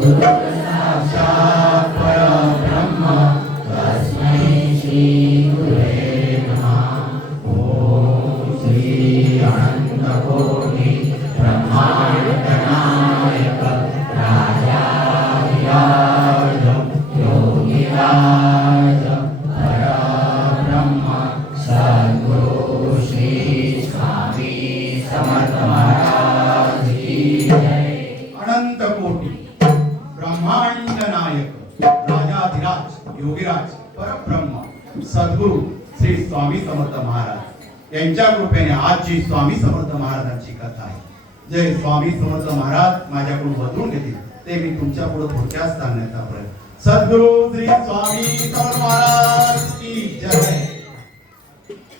साक्षात् परब्रह्म तस्मै श्री गुरुवे नमः। ओम श्री अनंतकोटि ब्रह्मांड नायक राजाधिराज योगिराज परब्रह्म सद्गुरु श्री स्वामी समर्थ महाराज की जय। अनंत कोटी ब्रह्मांड नायक राजाधिराज योगिराज परब्रह्म सद्गुरु श्री स्वामी समर्थ महाराज यांच्या कृपेने आजची स्वामी समर्थ महाराजांची कथा आहे। जय स्वामी समर्थ महाराज माझ्याकडून वधून घेतील ते मी तुमच्या पुढे थोडक्यात सांगण्याचा प्रयत्न। सद्गुरु श्री स्वामी समर्थ महाराज की जय।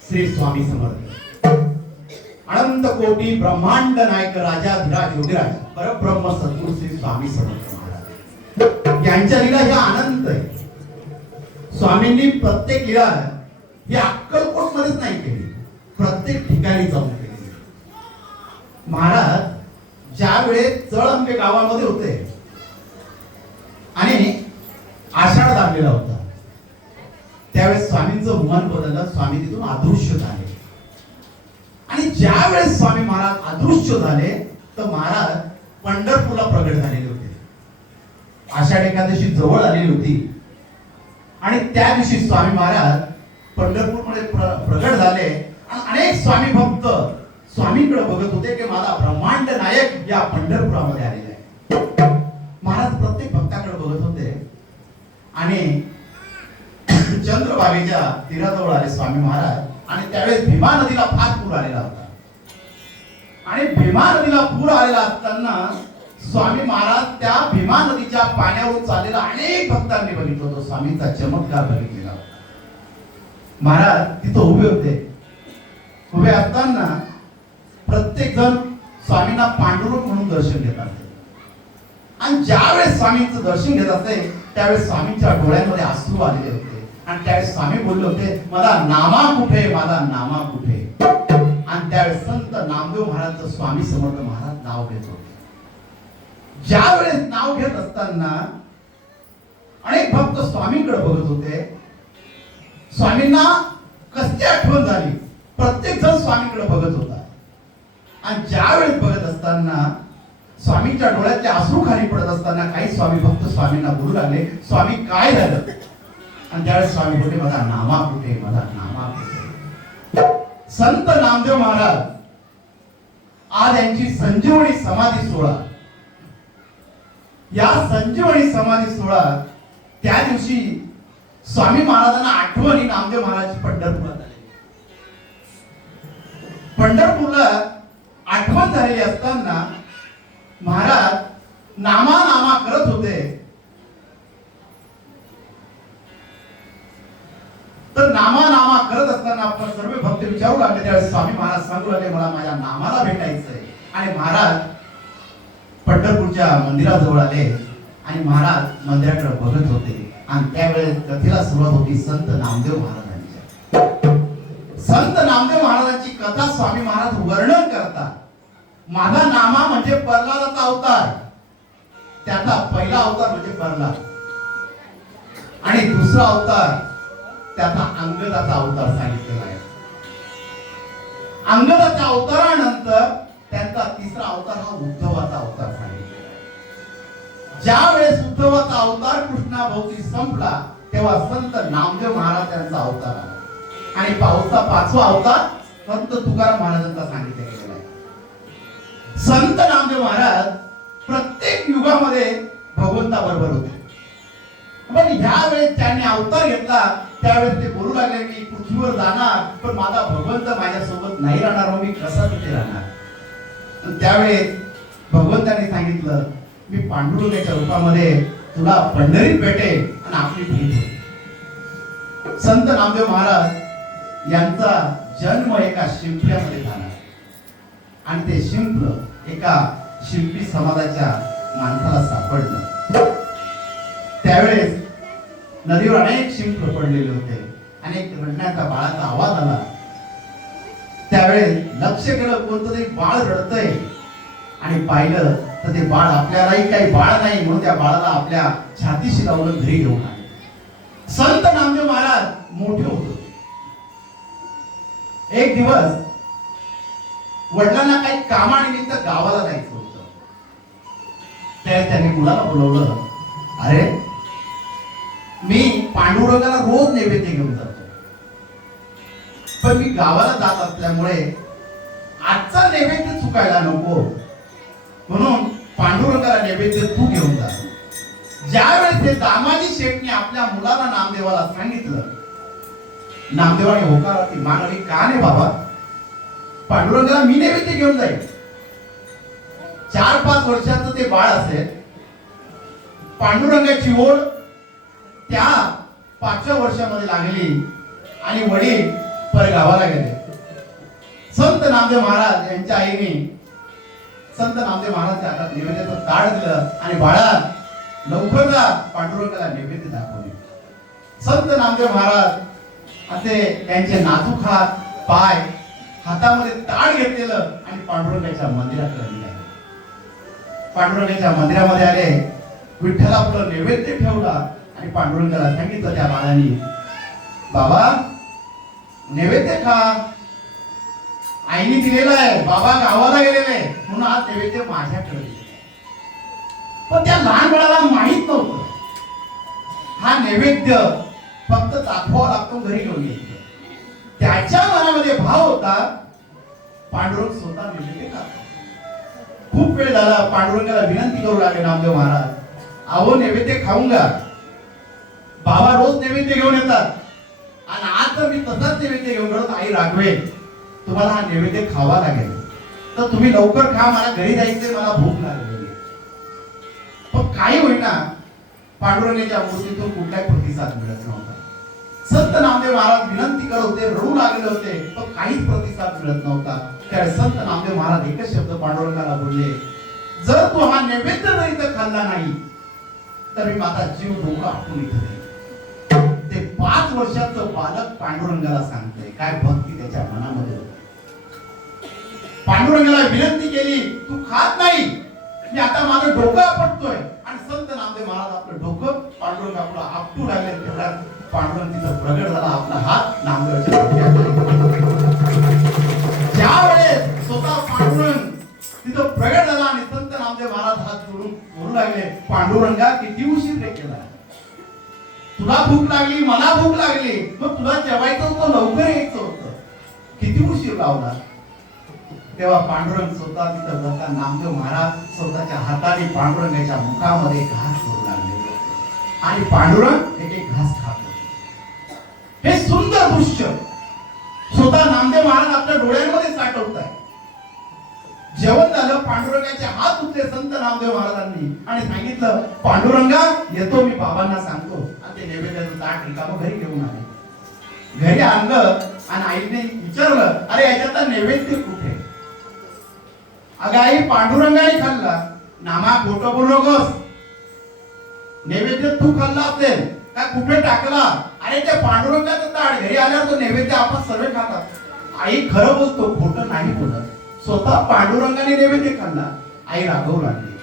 श्री स्वामी समर्थ अनंत कोटी ब्रह्मांड नायक राजाधिराज योगिराज परब्रह्म सद्गुरु श्री स्वामी समर्थ महाराज यांच्या लीला ह्या अनंत आहे। स्वामींनी प्रत्येक लीला ही अक्कलकोट मध्येच नाही केली, प्रत्येक ठिकाणी जाऊन केली। महाराज ज्या वेळेस चळंबे गावामध्ये होते आणि आषाढ लागलेला होता त्यावेळेस स्वामींचं मन बदललं, स्वामी तिथून अदृश्य झाले। आणि ज्या वेळेस स्वामी महाराज अदृश्य झाले तर महाराज पंढरपूरला प्रगट झालेले होते। आषाढ एकादशी जवळ आलेली होती आणि त्या दिवशी स्वामी महाराज पंढरपूरमध्ये प्रगट झाले आणि अनेक स्वामी भक्त स्वामींकडे बघत होते की माझा ब्रह्मांड नायक या पंढरपुरामध्ये आलेला आहे। महाराज प्रत्येक भक्ताकडे बघत होते आणि चंद्रभागेच्या तीराजवळ आले स्वामी महाराज आणि त्यावेळेस भीमा नदीला फार पूर आलेला होता आणि भीमा नदीला पूर आलेला असताना स्वामी महाराज त्या भीमा नदीच्या पाण्यावरून चाललेला अनेक भक्तांनी बघितलं होतं, स्वामींचा चमत्कार बघितलेला होता। महाराज तिथं उभे होते, उभे असताना प्रत्येक जण स्वामींना पांडुरंग म्हणून दर्शन घेत असते आणि ज्यावेळेस स्वामींचं दर्शन घेत असते त्यावेळेस स्वामींच्या डोळ्यांमध्ये अश्रू आलेले होते आणि त्यावेळेस स्वामी बोलले होते माझा नामा कुठे, माझा नामा कुठे। आणि त्यावेळेस संत नामदेव महाराजचं स्वामी समर्थ महाराज नाव घेत होते। ज्या वेळेस नाव घेत असताना अनेक भक्त स्वामींकडे बघत होते, स्वामींना कसली आठवण झाली, प्रत्येक जण स्वामींकडे बघत होता आणि ज्या वेळेस बघत असताना स्वामींच्या डोळ्यातले अश्रू खाली पडत असताना काही स्वामी भक्त स्वामींना बोलू लागले स्वामी काय झालं। आणि त्यावेळेस स्वामी बोलले माझा नामा कुठे, माझा नामा कुठे। संत नामदेव महाराज आज यांची संजीवनी समाधी सोहळा, या संजीवनी समाधी सोहळा त्या दिवशी स्वामी महाराजांना आठवणी नामदेव महाराज पंढरपुरात आले। पंढरपूरला आठवण झालेली असताना महाराज नामा नामा करत होते तर नामा नामा करत असताना आपण सर्व भक्त विचारू लागले त्यावेळेस स्वामी महाराज सांगू लागले मला माझ्या नामाला भेटायचंय। आणि महाराज पंढरपूरच्या मंदिराजवळ आले आणि महाराज मंदिराकडे बघत होते आणि त्यावेळेस कथेला सुरुवात होती संत नामदेव महाराजांची। संत नामदेव महाराजांची कथा स्वामी महाराज वर्णन करतात। माझा नामा म्हणजे प्रल्हादाचा अवतार, त्याचा पहिला अवतार म्हणजे प्रल्हाद आणि दुसरा अवतार त्याचा अंगदाचा अवतार सांगितलेला आहे। अंगदाच्या अवतारानंतर त्यांचा तिसरा अवतार हा उद्धवाचा अवतार सांगितलेला आहे। ज्या वेळेस उद्धवाचा अवतार कृष्णाभोवती संपला तेव्हा संत नामदेव महाराज यांचा अवतार आला आणि पाचवा अवतार संत तुकाराम महाराजांचा सांगितला गेलेला आहे। संत नामदेव महाराज प्रत्येक युगामध्ये भगवंताबरोबर होते, पण ह्या वेळेस त्यांनी अवतार घेतला त्यावेळेस ते बोलू लागले की पृथ्वीवर जाणार पण माझा भगवंत माझ्यासोबत नाही राहणार, मग मी कसा तिथे राहणार। त्यावेळेस भगवंतांनी सांगितलं मी पांडुरंगाच्या रूपामध्ये तुला पंढरीत भेटेल आणि आपली भेट होईल। संत नामदेव महाराज यांचा जन्म एका शिंपल्यामध्ये झाला आणि ते शिंपलं एका शिंपी समाजाच्या माणसाला सापडलं। त्यावेळेस नदीवर अनेक शिंपले पडलेले होते, अनेक रडण्याचा बाळाचा आवाज आला। त्यावेळेस लक्ष केलं कोणतं तरी बाळ रडतंय आणि पाहिलं तर ते बाळ आपल्यालाही काही बाळ नाही म्हणून त्या बाळाला आपल्या छातीशी लावून घरी घेऊन आले. संत नामदेव महाराज मोठे होत होते. एक दिवस वडिलांना काही कामानिमित्त गावाला जायचं होतं. त्यांनी मुलाला बोलवलं, अरे मी पांडुरंगाला रोज नैवेद्य घेऊन जातो, पण मी गावाला जात असल्यामुळे आजचा नैवेद्य चुकायला नको, म्हणून पांडुरंगाला नैवेद्य तू घेऊन जा. ज्यावेळेस ते दामाजी शेठने आपल्या मुलाला नामदेवाला सांगितलं, नामदेवाने होकारार्थी मानली, का नाही बाबा, पांडुरंगाला मी नैवेद्य घेऊन जाईल. 4-5 वर्षाचं ते बाळ असेल. पांडुरंगाची ओढ त्या 5व्या वर्षामध्ये लागली आणि वडील परगावाला गेले. संत नामदेव महाराज यांच्या आईने संत नामदेव महाराजच्या हातात नैवेद्याचं ताट दिलं आणि बाळा लवकर जा, पांडुरंगाला नैवेद्य दाखवले. संत नामदेव महाराज असे त्यांचे नाजूक हात पाय हातामध्ये ताट घेतलेलं आणि पांडुरंगाच्या मंदिराकडे निघाले. पांडुरंगाच्या मंदिरामध्ये आले, विठ्ठला पुढे नैवेद्य ठेवला आणि पांडुरंगाला सांगितलं त्या बाळाने, बाबा नैवेद्य खा, आईने दिलेला आहे, बाबा गावाला गेलेले म्हणून आज नैवेद्य माझ्याकडे दिले. पण त्या लहान बाळाला माहित नव्हतं हा नैवेद्य फक्त दाखवावा लागतो, घरी घेऊन यायचं. त्याच्या मनामध्ये भाव होता पांडुरंग स्वतः नैवेद्य खातो. खूप वेळ झाला, पांडुरंगाला विनंती करू लागले नामदेव महाराज, अहो नैवेद्य खाऊंगा, बाबा रोज नैवेद्य घेऊन येतात आणि आज तर मी तसाच नैवेद्य घेऊन गेलो, आई रागवेल, तुम्हाला हा नैवेद्य खावा लागेल, तर तुम्ही लवकर खा, मला घरी जायचंय, मला भूक लागलेली. पण काही होईना पांडुरंगाच्या मूर्तीतून कुठलाही प्रतिसाद मिळत नव्हता. संत नामदेव महाराज विनंती करत होते, रडू लागले होते, पण काहीच प्रतिसाद मिळत नव्हता. त्यावेळेस संत नामदेव महाराज एकच शब्द पांडुरंगाला बोलले, जर तू हा नैवेद्य जर इथं खाल्ला नाही तर मी माझा जीव डोका आपटून इथं देईन. ते 5 वर्षाचं बालक पांडुरंगाला सांगतंय, काय भक्ती त्याच्या मनामध्ये होती. पांडुरंगाला विनंती केली, तू खात नाही, मी आता माझं डोकं आपटतोय. आणि संत नामदेव महाराज आपलं डोकं पांडुरंगा पुढे आपटू लागले. तेवढ्यात पांडुरंग तिथं प्रगट झाला, आपला हात नामदेवाच्या डोक्यावर. ज्यावेळेस स्वतः पांडुरंग तिथं प्रगट झाला आणि संत नामदेव महाराज हात जोडून बोलू लागले, पांडुरंगा किती उशीर रे केला, तुला भूक लागली, मला भूक लागली, मग तुला जेवायचं होतं, लवकर यायचं होतं, किती उशीर लावला. तेव्हा पांडुरंग स्वतः तिथं बसला. नामदेव महाराज स्वतःच्या हाताने पांडुरंगाच्या मुखामध्ये घास करू लागले आणि पांडुरंग एक घास खात होते. हे सुंदर दृश्य स्वतः नामदेव महाराज आपल्या डोळ्यांमध्ये साठवत आहे. जेवण झालं, पांडुरंगाचे हात उचले संत नामदेव महाराजांनी आणि सांगितलं, पांडुरंगा येतो, मी बाबांना सांगतो. आणि ते नैवेद्याचं ताट रिकामं घरी घेऊन आले. घरी आणलं आणि आईने विचारलं, अरे याच्यात नैवेद्य कुठे? अगं आई, पांडुरंगाने खाल्ला. नामा खोटं बोलू नकोस, नैवेद्य तू खाल्ला असेल का कुठे टाकला? अरे त्या पांडुरंगाचं ताट घरी आल्यावर तो नैवेद्य आपण सर्व खातात. आई खरं बोलतो, खोटं नाही बोलत, स्वतः पांडुरंगाने नैवेद्य खाल्ला. आई रागवू लागली.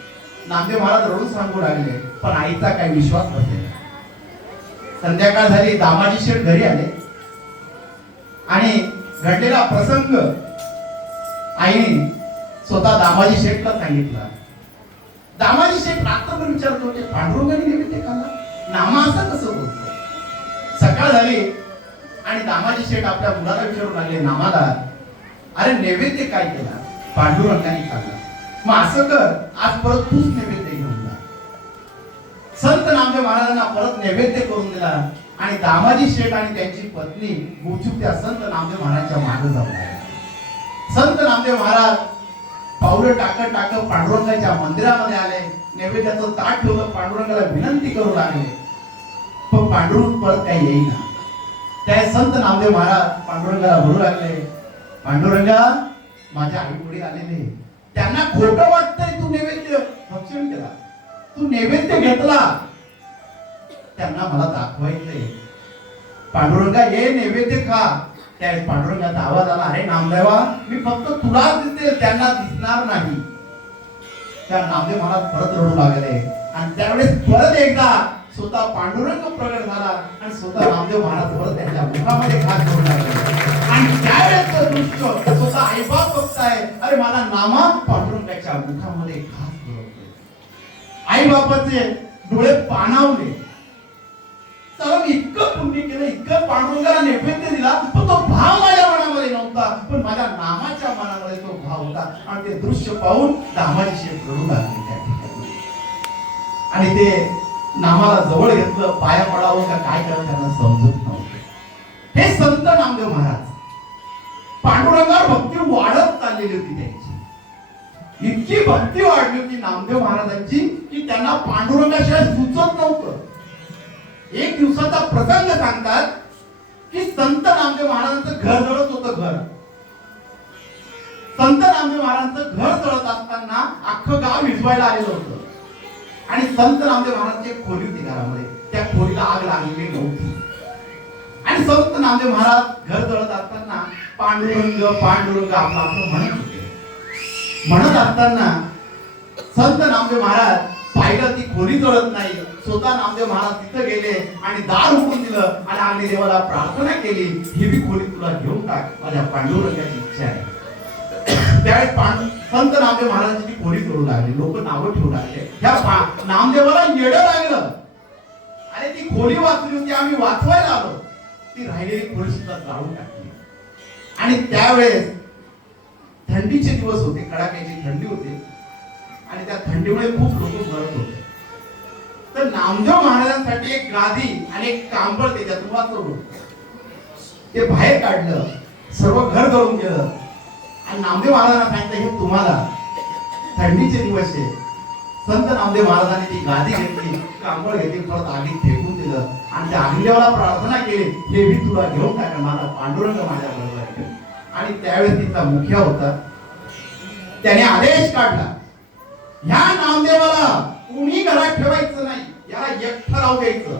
नामदेव महाराज रडून सांगू लागले, पण आईचा काही विश्वास बसलेला. संध्याकाळ झाली, दामाजी शेठ घरी आले आणि घडलेला प्रसंग आईने स्वतः दामाजी शेठला सांगितला. दामाजी शेठ रात्रभर विचारत होते, पांडुरंगाने नैवेद्य खाल्ला, नामा असं कसं बोलतो? सकाळ झाली आणि दामाजी शेठ आपल्या मुलाला विचारू लागले, नामाला, अरे नैवेद्य काय केला? पांडुरंगाने खाल्ला. मग असं कर, आज परत तूच नैवेद्य घेऊन जा. संत नामदेव महाराजांना परत नैवेद्य करून दिला आणि दामाजी शेठ आणि त्यांची पत्नी गुपचूप त्या संत नामदेव महाराजांच्या मागे जाऊ लागले. संत नामदेव महाराज पावलं टाकत पांडुरंगाच्या मंदिरामध्ये आले. नैवेद्याचं ताट ठेवलं, पांडुरंगाला विनंती करू लागले, पण पांडुरंग परत काही येईना. त्या संत नामदेव महाराज पांडुरंगाला बोलू लागले, पांडुरंगा, माझ्या आई पुढे आलेले, त्यांना खोटं वाटतंय तू नैवेद्य भक्षण केला, तू नैवेद्य घेतला, त्यांना मला दाखवायचंय. पांडुरंगा, ये नैवेद्य खा. त्यावेळेस पांडुरंगाचा आवाज आला, अरे नामदेवा, मी फक्त तुलाच दिसेल, त्यांना दिसणार नाही. त्या नामदेव महाराज परत रडू लागले आणि त्यावेळेस परत एकदा स्वतः पांडुरंग प्रगट झाला आणि स्वतः नामदेव महाराज परत त्यांच्या मुखामध्ये घास करू लागले आणि त्यावेळेस दृश्य स्वतः आईबाप बघताय, अरे मला नामा पांडुरंगाच्या मुखामध्ये घास करतोय. आई बापाचे डोळे पाणावले. चला मी इतकं पुण्य केलं, इतकं पांडुरंगाला नैवेद्य दिला, पण तो भाव माझ्या मनामध्ये नव्हता, पण माझ्या नामाच्या मनामध्ये तो भाव होता. आणि ते दृश्य पाहून दामाची शेत रडू लागली त्या ठिकाणी. आणि ते नामाला जवळ घेतलं, पाया पडावं का काय करावं त्यांना समजत नव्हतं. हे संत नामदेव महाराज पांडुरंगावर भक्ती वाढत चाललेली होती त्यांची. इतकी भक्ती वाढली होती नामदेव महाराजांची की त्यांना पांडुरंगाशिवाय सुचत नव्हतं. एक दिवसाचा प्रसंग सांगतात की संत नामदेव महाराजांचं घर जळत होतं. घर संत नामदेव महाराजांचं घर जळत असताना अख्खं गाव विझवायला आलेलं होतं आणि संत नामदेव महाराजांची एक खोली होती घरामध्ये. त्या खोलीला आग लागलेली नव्हती आणि संत नामदेव महाराज घर जळत असताना पांडुरंग पांडुरंग आपलं आपलं म्हणत होते. म्हणत असताना संत नामदेव महाराज पाहिलं ती खोली जळत नाही. स्वतः नामदेव महाराज तिथं गेले आणि दार उघडून दिलं आणि अग्नी देवाला प्रार्थना केली, ही बी खोली तुला घेऊन टाक, माझ्या पांडुरंगाची इच्छा आहे. त्यावेळेस संत नामदेव महाराजांची ती खोली तोडू लागली. लोक नावं ठेवू लागले, ह्या नामदेवाला येडं लागलं. अरे ती खोली वाचली होती, आम्ही वाचवायला आलो. ती राहिलेली खोली सुद्धा जाळून टाकली. आणि त्यावेळेस थंडीचे दिवस होते, कडाक्याची थंडी होती आणि त्या थंडीमुळे खूप लोक मरत होते. तर नामदेव महाराजांसाठी एक गादी आणि एक कांबळ त्याच्यातून वाचवलं. ते बाहेर काढलं, सर्व घर जळून गेलं आणि नामदेव महाराजांना सांगितलं, हे तुम्हाला थंडीचे दिवस आहे. संत नामदेव महाराजांनी ती गादी घेतली, कांबळ घेतली, परत आगीत फेकून दिलं आणि त्या अग्निदेवाला प्रार्थना केली, हे मी तुला घेऊन टाका, माझा पांडुरंग माझ्या बरोबर आहे. आणि त्यावेळेस तिचा मुखिया होता, त्याने आदेश काढला, ह्या नामदेवाला कुणी घरात ठेवायचं नाही, याला एकटं राहू द्यायचं.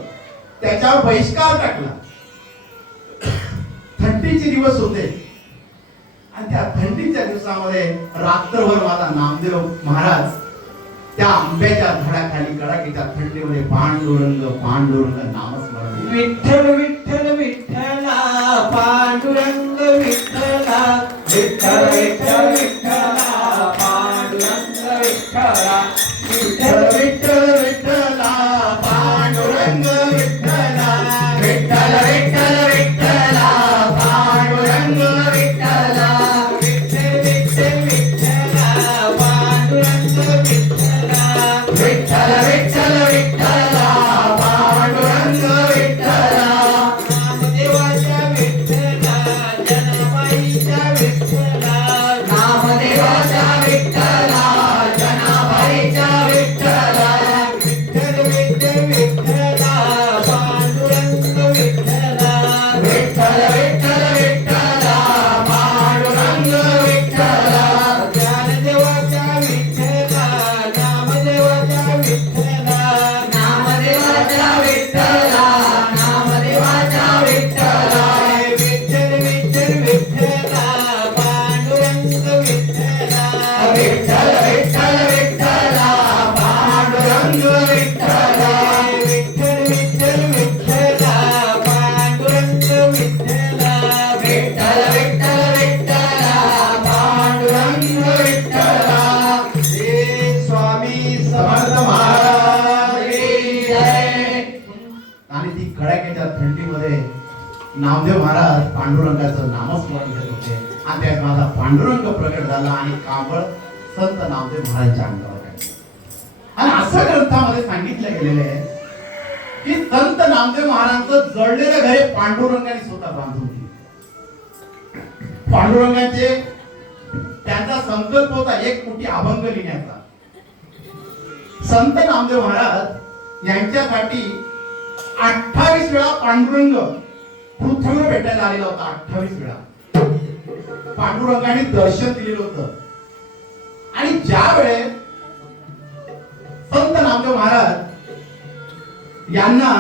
त्याच्यावर बहिष्कार टाकला. थंडीचे दिवस होते आणि त्या थंडीच्या दिवसामध्ये रात्रभर माझा नामदेव महाराज त्या आंब्याच्या झाडाखाली कडाकीच्या थंडीमध्ये पांडुरंग पांडुरंग नामस्मरण. विठ्ठल विठ्ठल विठ्ठला पांडुरंग विठ्ठला, विठ्ठल विठ्ठल विठ्ठला पांडुरंग विठ्ठला, विठ्ठल विठ्ठल विठ्ठला पांडुरंग विठ्ठला, विठ्ठल विठ्ठल विठ्ठला पांडुरंग विठ्ठला, विठ्ठल विठ्ठल विठ्ठला पांडुरंग विठ्ठला, विठ्ठल विठ्ठल विठ्ठला पांडुरंग विठ्ठला. नामदेवाच्या विठ्ठला, जनाबाईच्या विठ्ठला, नामदेवाच्या विठ्ठला, जनाबाईच्या विठ्ठला, विठ्ठल विठ्ठल विठ्ठला पांडुरंग विठ्ठला, विठ्ठल विठ्ठल विठ्ठला पांडुरंग विठ्ठला. ज्ञानदेवाच्या विठ्ठला, नामदेवाच्या विठ्ठला, नामदेवाच्या विठ्ठला, नामदेवाच्या विठ्ठला, विठ्ठल विठ्ठल विठ्ठला पांडुरंग विठ्ठला, विठ्ठल विठ्ठल विठ्ठला पांडुरंग विठ्ठला, विठ्ठल विठ्ठल विठ्ठला पांडुरंग विठ्ठला, विठ्ठल विठ्ठल विठ्ठला पांडुरंग विठ्ठला. श्री स्वामी समर्थ महाराज की जय. आणि ती कडाक्याच्या थंडीमध्ये नामदेव महाराज पांडुरंगाचं नामस्मरण करत होते आणि त्यात माझा पांडुरंग प्रकट झाला आणि कांबळ संत नामदेव महाराजांच्या अंगावर टाकलं. आणि असं ग्रंथामध्ये सांगितलं गेलेलं आहे की संत नामदेव महाराजांचं जळलेलं घर हे पांडुरंगाने स्वतः बांधून दिलं. पांडुरंगाचे त्यांचा संकल्प होता एक कोटी अभंग लिहिण्याचा. संत नामदेव महाराज यांच्यासाठी 28 वेळा पांडुरंग पृथ्वीवर भेटायला आलेला होता. 28 वेळा पांडुरंगाने दर्शन दिलेलं होतं. आणि ज्या वेळेस संत नामदेव महाराज यांना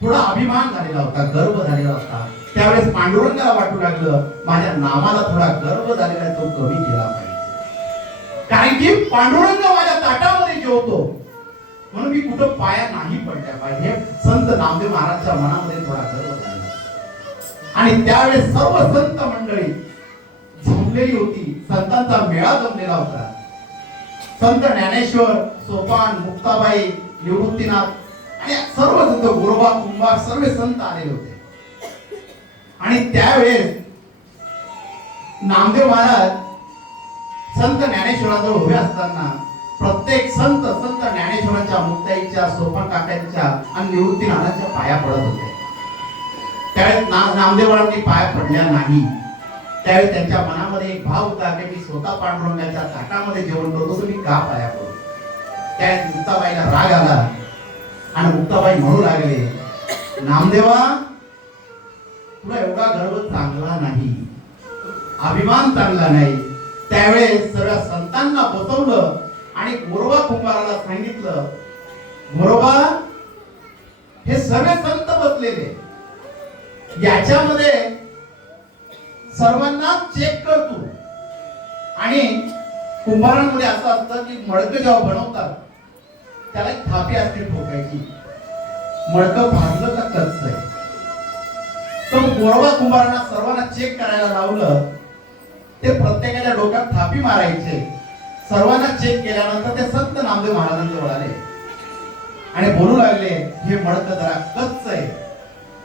थोडा अभिमान झालेला होता, गर्व झालेला होता, त्यावेळेस पांडुरंगाला वाटू लागलं माझ्या नामाला थोडा गर्व झालेला आहे, तो कमी केला पाहिजे. कारण की पांडुरंग माझ्या ताटामध्ये जेवतो म्हणून मी कुठं पाया नाही पडल्या पाहिजे. संत नामदेव महाराजच्या मनामध्ये थोडा गर्व झाला आणि त्यावेळेस सर्व संत मंडळी जमलेली होती. संतांचा मेळा जमलेला होता. संत ज्ञानेश्वर, सोपान, मुक्ताबाई, निवृत्तीनाथ आणि सर्व संत, गोरोबा, कुंभार, सर्व संत आलेले होते. आणि त्यावेळेस नामदेव महाराज संत ज्ञानेश्वराजवळ उभे असताना प्रत्येक संत ज्ञानेश्वरांच्या, मुक्ताईच्या, सोपान काकांच्या आणि निवृत्तीनाथांच्या पाया पडत होते. त्यावेळेस नामदेवांनी पाया पडल्या नाही. त्यावेळी त्यांच्या मनामध्ये एक भाव होता की मी स्वतः पांडुरंगाच्या ताटामध्ये जेवण करतो तर मी का पाया पडू. त्यावेळेस मुक्ताबाईला राग आला आणि मुक्ताबाई म्हणू लागले, नामदेवा तुला एवढा गर्व चांगला नाही, अभिमान चांगला नाही. त्यावेळेस सर्व संतांना बसवलं आणि गोरोबा कुंभाराला सांगितलं, गोरोबा हे सर्व संत बसलेले, याच्यामध्ये सर्वांना चेक कर तू. आणि कुंभारांमध्ये असं असतं की मडकं जेव्हा बनवतात त्याला एक थापी असते ठोकायची. मडकं भाजलं का कच्च आहे. तर गोरोबा कुंभारांना सर्वांना चेक करायला लावलं. ते प्रत्येकाच्या डोक्यात थापी मारायचे. सर्वांना चेक केल्यानंतर ते संत नामदेव महाराजांजवळ आले आणि बोलू लागले, हे मडकं जरा कच्च आहे.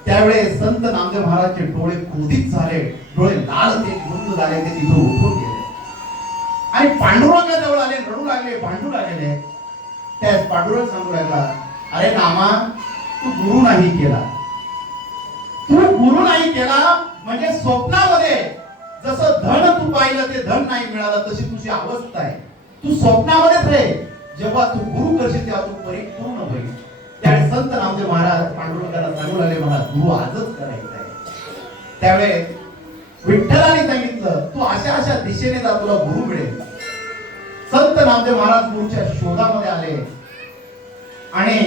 त्यावेळेस संत नामदेव महाराजचे डोळे क्रोधित झाले, डोळे लाल ते गुंद झाले, ते तिथून उठून गेले आणि पांडुरंगाजवळ आले, रडू लागले, भांडू लागले. त्यास पांडुरंग सांगू लागला, अरे नामा तू गुरु नाही केला, तू गुरु नाही केला म्हणजे स्वप्नामध्ये जसं धन तू पाहिलं ते धन नाही मिळालं तशी तुझी अवस्था आहे. तू स्वप्नामध्येच रे, जेव्हा तू गुरु करशील तेव्हा तू परिपूर्ण होईल. त्यावेळेस संत नामदेव महाराज पांडुरंगाला सांगू लागले, मला गुरु आजच करायचा आहे. त्यावेळेस विठ्ठलाने सांगितलं, तू अशा अशा दिशेने जा, तुला गुरु मिळेल. संत नामदेव महाराज गुरुच्या शोधामध्ये आले आणि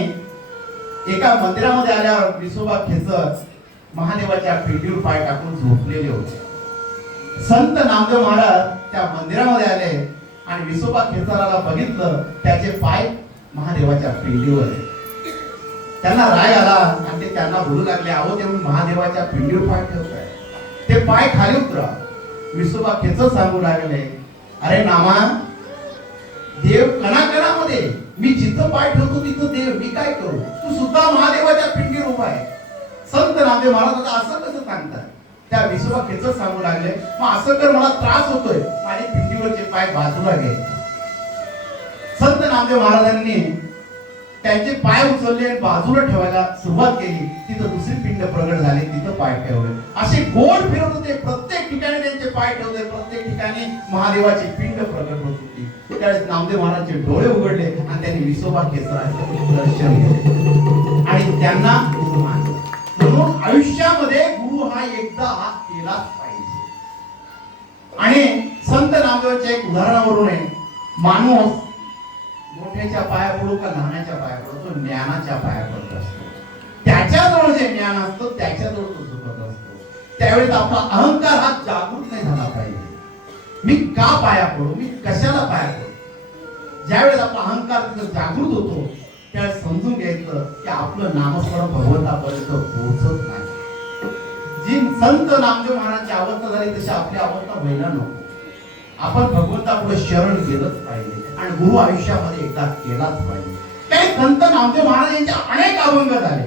एका मंदिरामध्ये आल्यावर विसोबा खेचत महादेवाच्या पिंडीवर पाय टाकून झोपलेले होते. संत नामदेव महाराज त्या मंदिरामध्ये आले आणि विसोबा खेचराला बघितलं, त्याचे पाय महादेवाच्या पिंडीवर आहे. त्यांना राग आला आणि ते त्यांना बोलू लागले, अहो ते महादेवाच्या पिंडीवर पाय ठेवताय, ते पाय खाली उतरा. विसोबा खेचर सांगू लागले, अरे नामा देव कणाकणामध्ये, मी जिथं पाय ठेवतो तिथं देव, मी काय करू, तू सुद्धा महादेवाच्या पिंडीवर उभा आहे. संत नामदेव महाराज असं कसं सांगतात. त्या विसोबा खेचर सांगू लागले, मग असं कर, मला त्रास होतोय, माझ्या पिंडीवरचे पाय बाजूला घे. संत नामदेव महाराजांनी त्यांचे पाय उचलले आणि बाजूला ठेवायला सुरुवात केली. तिथं दुसरी पिंड प्रगट झाली, तिथं पाय ठेवले. असे गोल फिरत होते, प्रत्येक ठिकाणी त्यांचे पाय ठेवले, प्रत्येक ठिकाणी महादेवाची पिंड प्रगट होत होती. त्यावेळेस नामदेव महाराजांचे डोळे उघडले आणि त्यांनी विसोबा खेचराचे दर्शन घेतले आणि त्यांना गुरु मानले. म्हणून आयुष्यामध्ये गुरु हा एकदा हा केलाच पाहिजे. आणि संत नामदेवाच्या एक उदाहरणावरून माणूस मोठ्याच्या पाया पडू का लहानाच्या पाया पडू, तो ज्ञानाच्या पाया पडत असतो. त्याच्याजवळ जे ज्ञान असतं त्याच्याजवळ तो झुकत असतो. त्यावेळेस आपला अहंकार हा जागृत नाही झाला पाहिजे. मी का पाया पडू, मी कशाला पाया पडू. ज्यावेळेस आपला अहंकार तिथं जागृत होतो त्यावेळेस समजून घ्यायचं की आपलं नामस्मरण भगवंतापर्यंत पोहोचत नाही. जी संत नामदेव महाराजांची अवस्था झाली तशी आपली अवस्था व्हायला नको. आपण भगवंतापुढे शरण गेलंच पाहिजे आणि गुरु आयुष्यामध्ये एकदा केलाच पाहिजे. काही संत नामदेव महाराज यांचे अनेक अभंग झाले.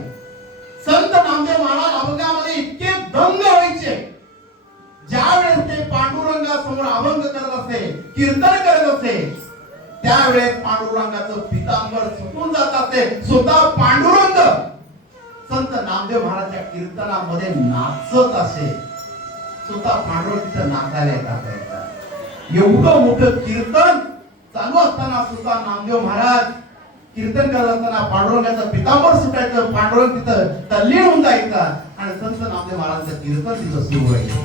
संत नामदेव महाराज अभंगामध्ये इतके दंग व्हायचे, ज्यावेळेस ते पांडुरंगासमोर अभंग करत असे, कीर्तन करत असे, त्यावेळेस पांडुरंगाचं पितांबर सुटून जात असे. स्वतः पांडुरंग संत नामदेव महाराजच्या कीर्तनामध्ये नाचत असे. स्वतः पांडुरंग तिथं नाचायला येतात. एवढं मोठं कीर्तन चालू असताना सुद्धा नामदेव महाराज कीर्तन करत असताना पांडुरंगाचं पितांबर सुटायचं, पांडुरंग तिथं तल्लीन होऊन जायचा आणि संत नामदेव महाराजांचं कीर्तन तिथं सुरू व्हायचं.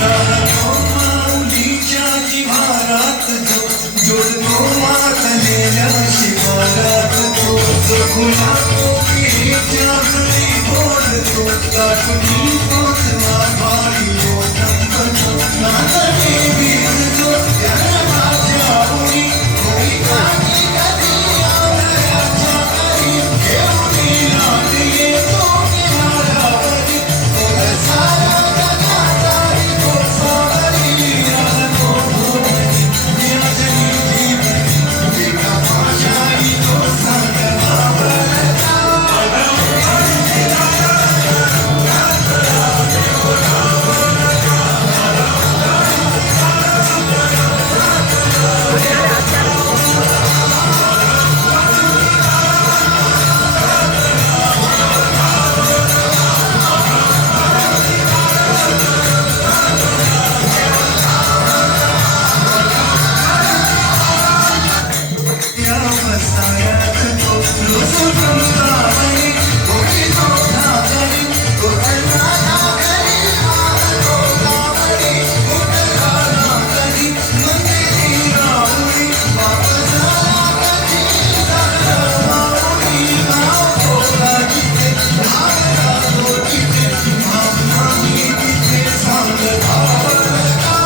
राहतो माऊलीच्या जिव्हारात जो जोडतो मातलेल्या शिवारात तो जगुला कोकिळेच्या घरी बोलतो गाठुनी तोच माघारी ओढंबतो नाचणे वीरतो त्याला माझ्या ओळी होई काठी कधी आदराच्या घरी घेऊनी लाट येतो किनाऱ्यावरी तो सारा जगाचाही तो सावरी राहतो भोवती या जगी जीवनी एका भाषाही तो सांगणावरचा त्या वसायात तो रुसून गावरी कोणी तो धागरी तो अल्लाह घरी तो गावरी उठला नागरी मंदिरी राहुरी वापस आला कधी झाला माऊली गाव थोडा जिथे धागरा तो जिथे भावनाही तिथे सांग भावरता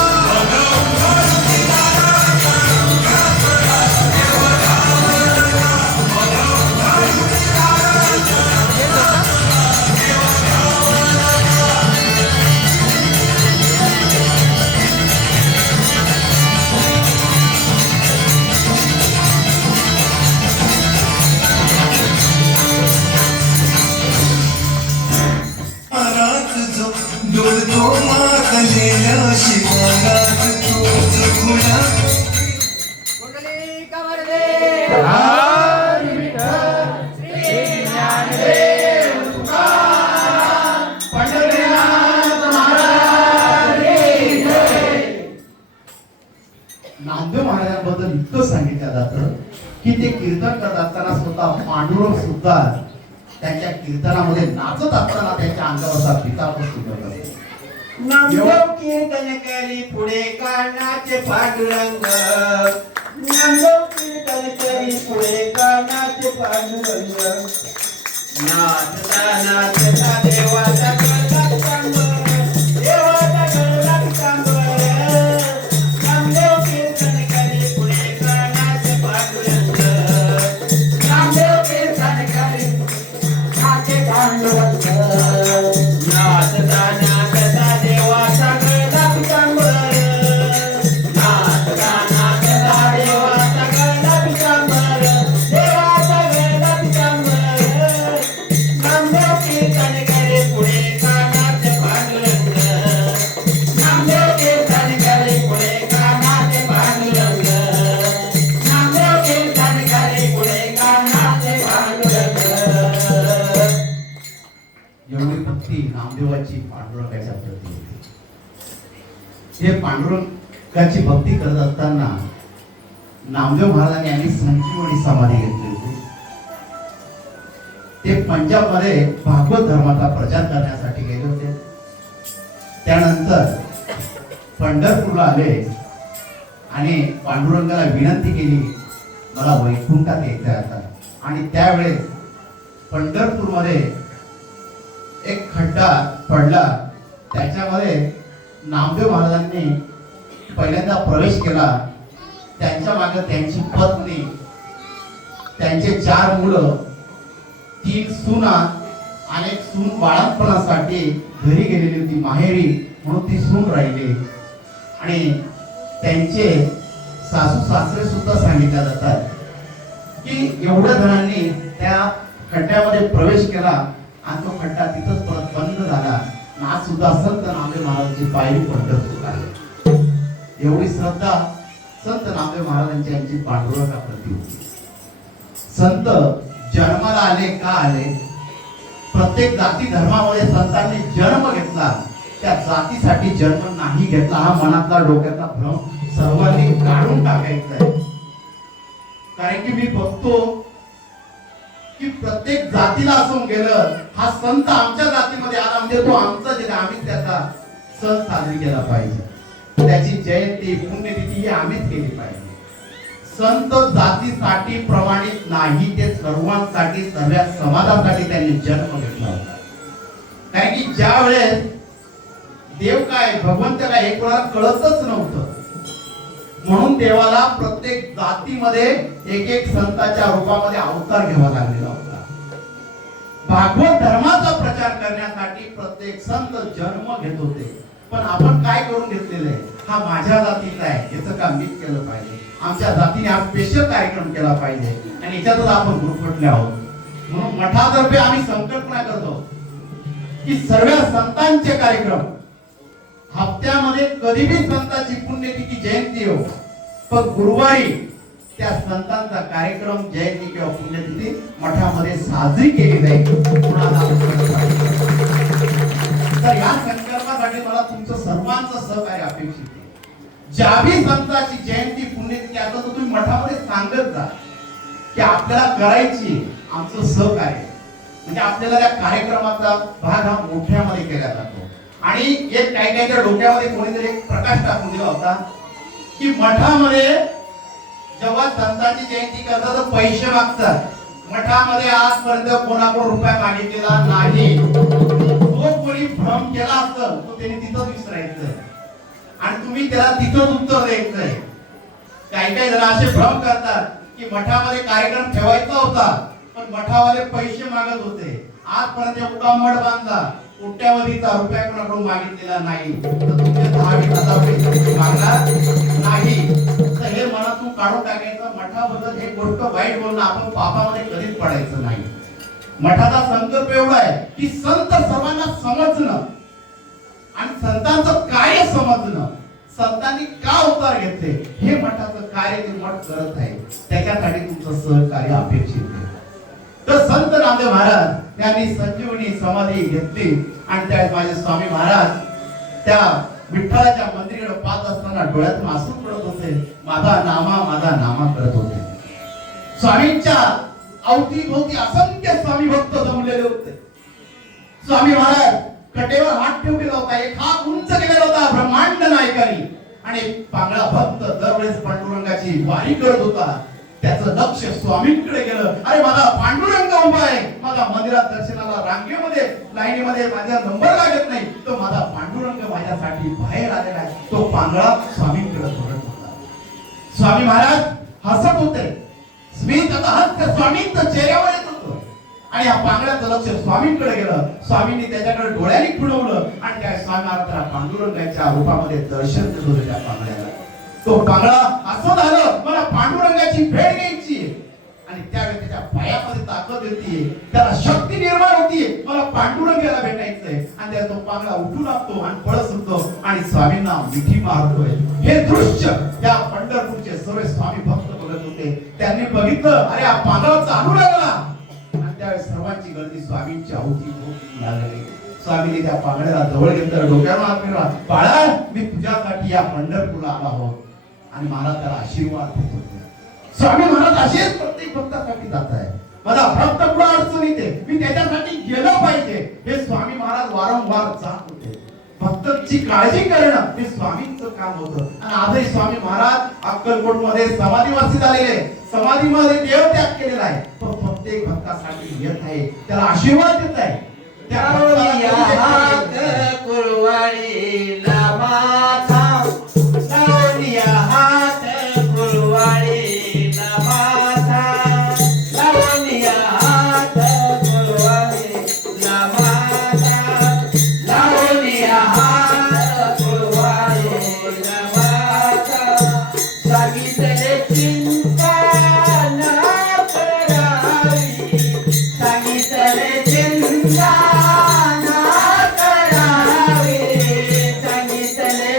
शिवारात जो डोलतो मातलेल्या शिवारात तो जगुला कुंडली कमरदे हरी विठ्ठल श्री ज्ञानदेव तुकाराम पंढरीनाथ महाराज की जय. नामदेव महाराजांबद्दल इतकं सांगितलं जातं की ते कीर्तन करत असताना स्वतः पांडुरंग सुद्धा त्यांच्या कीर्तनामध्ये नाचत असताना त्यांच्या अंगावरचा पिताप सुटत असतो. नामदेव कीर्तन करी पुढे कानाचे पांडुरंग नामदेव कीर्तन करी पुढे कानाचे पांडुरंग नाचता नाचता देवाचा गळा पितांबर देवाचा गळा पितांबर नामदेव कीर्तन करी पुढे कानाचे पांडुरंग नामदेव कीर्तन करी नाचे पांडुरंग नाचता नाचता देवाचा गळा पितांबर नाचता नाचता देवाचा गळा पितांबर देवाचा गळा पितांबर नामदेव कीर्तन करे पुढे कानाचे पांडुरंग नामदेव कीर्तन करे पुढे कानाचे पांडुरंग नामदेव कीर्तन करे पुढे कानाचे पांडुरंग. एवढी भक्ती नामदेवाची पांडुरंगाच्या प्रती होती. हे पांडुरंगाची भक्ती करत असताना नामदेव महाराजांनी यांनी संजीवनी समाधी घेतली होती. ते पंजाब मध्ये भागवत धर्माचा प्रचार करण्यासाठी गेले होते. त्यानंतर पंढरपूरला आले आणि पांडुरंगाला विनंती केली मला वैकुंठात यायचं आहे आता. आणि त्यावेळेस पंढरपूरमध्ये एक खड्डा पडला. त्याच्यामध्ये नामदेव महाराजांनी पहिल्यांदा प्रवेश केला. त्यांच्या मागे त्यांची पत्नी, त्यांचे 4 मुलं, 3 सुना आणि एक सून बाळंतपणासाठी घरी गेलेली होती माहेरी, म्हणून ती सून राहिली. आणि त्यांचे सासू सासरे सुद्धा सांगितले जातात की एवढ्या जणांनी त्या खड्ड्यामध्ये प्रवेश केला आणि तो खड्डा तिथंच परत बंद झाला. आज सुद्धा संत नामदेव महाराजांची पायरी पंढरपूर आहे. एवढी श्रद्धा संत नामदेव महाराजांची यांची पांडुरंगाप्रती होती. संत जन्माला आले का आले? प्रत्येक जाती धर्मामध्ये संतांनी जन्म घेतला, त्या जातीसाठी जन्म नाही घेतला. हा मनातला डोक्यातला भ्रम सर्वांनी काढून टाकायचा आहे. कारण की मी बघतो की प्रत्येक जातीला असून गेलं हा संत आमच्या जातीमध्ये आला म्हणजे तो आमचा जे आम्ही त्याचा सण साजरी केला पाहिजे. त्याची जयंती पुण्यतिथी ही आम्हीच केली पाहिजे. संत जातीसाठी प्रमाणित नाही, ते सर्वांसाठी सर्व समाजासाठी त्यांनी जन्म घेतला होता. कारण की ज्या वेळेस देव काय भगवंताला एक कोणाला कळतच नव्हतं, म्हणून देवाला प्रत्येक जातीमध्ये एक एक संताच्या रूपामध्ये अवतार घ्यावा लागलेला होता. भागवत धर्माचा प्रचार करण्यासाठी प्रत्येक संत जन्म घेत होते. पण आपण काय करून घेतलेलं आहे, हा माझ्या जातीचा आहे, याचं काम मीच केलं पाहिजे, आमच्या जातीने हा स्पेशल कार्यक्रम केला पाहिजे आणि याच्यातच आपण गुरफटले आहोत. म्हणून मठातर्फे आम्ही संकल्पना करतो की सर्व संतांचे कार्यक्रम हप्त्यामध्ये कधीही संतांची पुण्यतिथी जयंती हो, पण गुरुवारी त्या संतांचा कार्यक्रम जयंती किंवा पुण्यतिथी मठामध्ये साजरी केली जाईल. तर या संकल्पासाठी मला तुमचं सर्वांचं सहकार्य अपेक्षित आहे. ज्याही संतांची जयंती पुण्यतिथी आता तर तुम्ही मठामध्ये सांगत जा की आपल्याला करायची, आमचं सहकार्य म्हणजे आपल्याला त्या कार्यक्रमाचा भाग हा मोठ्यामध्ये केला जातो. आणि एक काही काहीच्या डोक्यामध्ये कोणीतरी एक प्रकाश टाकून दिला होता की मठामध्ये जेव्हा संतांची जयंती करतात तर पैसे मागतात. मठामध्ये आजपर्यंत कोणाकडून रुपया मागितलेला नाही. जो कोणी भ्रम केला असेल तो त्यांनी तिथंच विसरायचं आणि तुम्ही त्याला तिथंच उत्तर द्यायचंय. काही काही जण असे भ्रम करतात की मठामध्ये कार्यक्रम ठेवायचा होता पण मठावाले पैसे मागत होते. आजपर्यंत एवढा मठ बांधला, कोट्यावधीचा रुपया कोणाकडून मागितलेला नाही, तर तुमचे 10-20,000 रुपये मागणार नाही. तर हे मनातून काढून टाकायचं. मठाबद्दल हे गोष्ट वाईट बोलणं, आपण पापामध्ये कधीच पडायचं नाही. मठाचा संकल्प एवढा आहे की संत सर्वांना समजणं आणि संतांचं कार्य समजणं, संतांनी का अवतार घेतले हे मठाचं कार्य ते मठ करत आहे. त्याच्यासाठी तुमचं सहकार्य अपेक्षित आहे. तर संत नामदेव महाराज यांनी संजीवनी समाधी घेतली आणि त्यावेळेस माझे स्वामी महाराज त्या विठ्ठलाच्या मंदिराकडे पाहत असताना डोळ्यातून आसू पडत होते. माझा नामा करत होते. स्वामींच्या अवतीभोवती असंख्य स्वामी भक्त जमलेले होते. स्वामी महाराज कटेवर हात ठेवलेला होता, एक हात उंच केलेला होता ब्रह्मांड नायकानी, आणि एक पांगळा भक्त दरवेळेस पांडुरंगाची वारी करत होता. त्याचं लक्ष स्वामींकडे गेलं. अरे माझा पांडुरंग उभा आहे, माझा मंदिरात दर्शनाला रांगेमध्ये लाईनीमध्ये माझा नंबर लागत नाही, तो माझा पांडुरंग माझ्यासाठी बाहेर आलेला आहे. तो पांगळा स्वामींकडे बघत होता. स्वामी महाराज हसत होते. स्मित हास्य स्वामींच्या चेहऱ्यावर येत होतं आणि या पांगळ्याचं लक्ष स्वामींकडे गेलं. स्वामींनी त्याच्याकडे डोळ्यांनी खुणवलं आणि त्या स्वामी महाराजांना पांडुरंगाच्या रूपामध्ये दर्शन देत होते. त्या पांगळ्याला तो पांगळा असं झालं, मला पांडुरंगाची भेट घ्यायची आणि त्यावेळी त्याच्या पायामध्ये ताकद येते, त्याला शक्ती निर्माण होतीये, मला पांडुरंगाला भेटायचंय. आणि त्या तो पांगळा उठू लागतो आणि पळत सुटतो आणि स्वामींना मिठी मारतोय. हे दृश्य त्या पंढरपूरचे सर्व स्वामी भक्त बघत होते. त्यांनी बघितलं, अरे हा पांगळा चालू लागला आणि त्यावेळी सर्वांची गर्दी स्वामींच्या अवतीभोवती लागली. स्वामीने त्या पांगळ्याला जवळ घेतलं, डोक्यावर हात फिरवला. बाळा, मी तुझ्यासाठी या पंढरपूरला आला आहोत. आणि महाराज त्याला आशीर्वाद देत होते. स्वामी महाराज असेच प्रत्येक भक्तासाठी जात आहे. माझा भक्त पुढे अडचण येते, मी त्याच्यासाठी गेलं पाहिजे, हे स्वामी महाराज वारंवार जात होते. भक्तांची काळजी करणं हे स्वामींचं काम होतं. आणि आजही स्वामी महाराज अक्कलकोट मध्ये समाधीवासी झालेले, समाधीमध्ये देवत्याग केलेला आहे. तो प्रत्येक भक्तासाठी येत आहे, त्याला आशीर्वाद देत आहे. त्या चिंता न करावी, सांगितले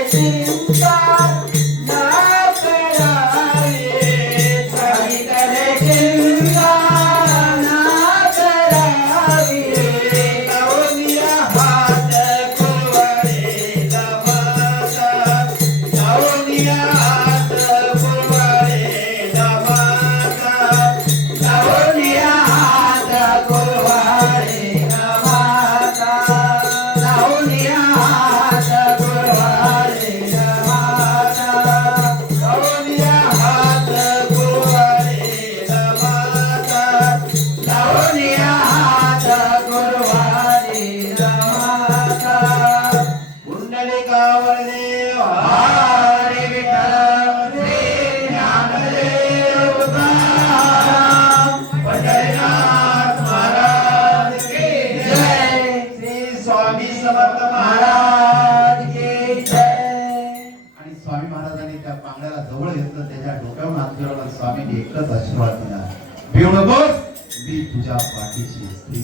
पांगळ्याला जवळ घेतलं, त्याच्या डोक्यावर हात फिरवला. स्वामींनी एकच आशीर्वाद दिला, भिवू नकोस, मी तुझ्या पाठीशी स्त्री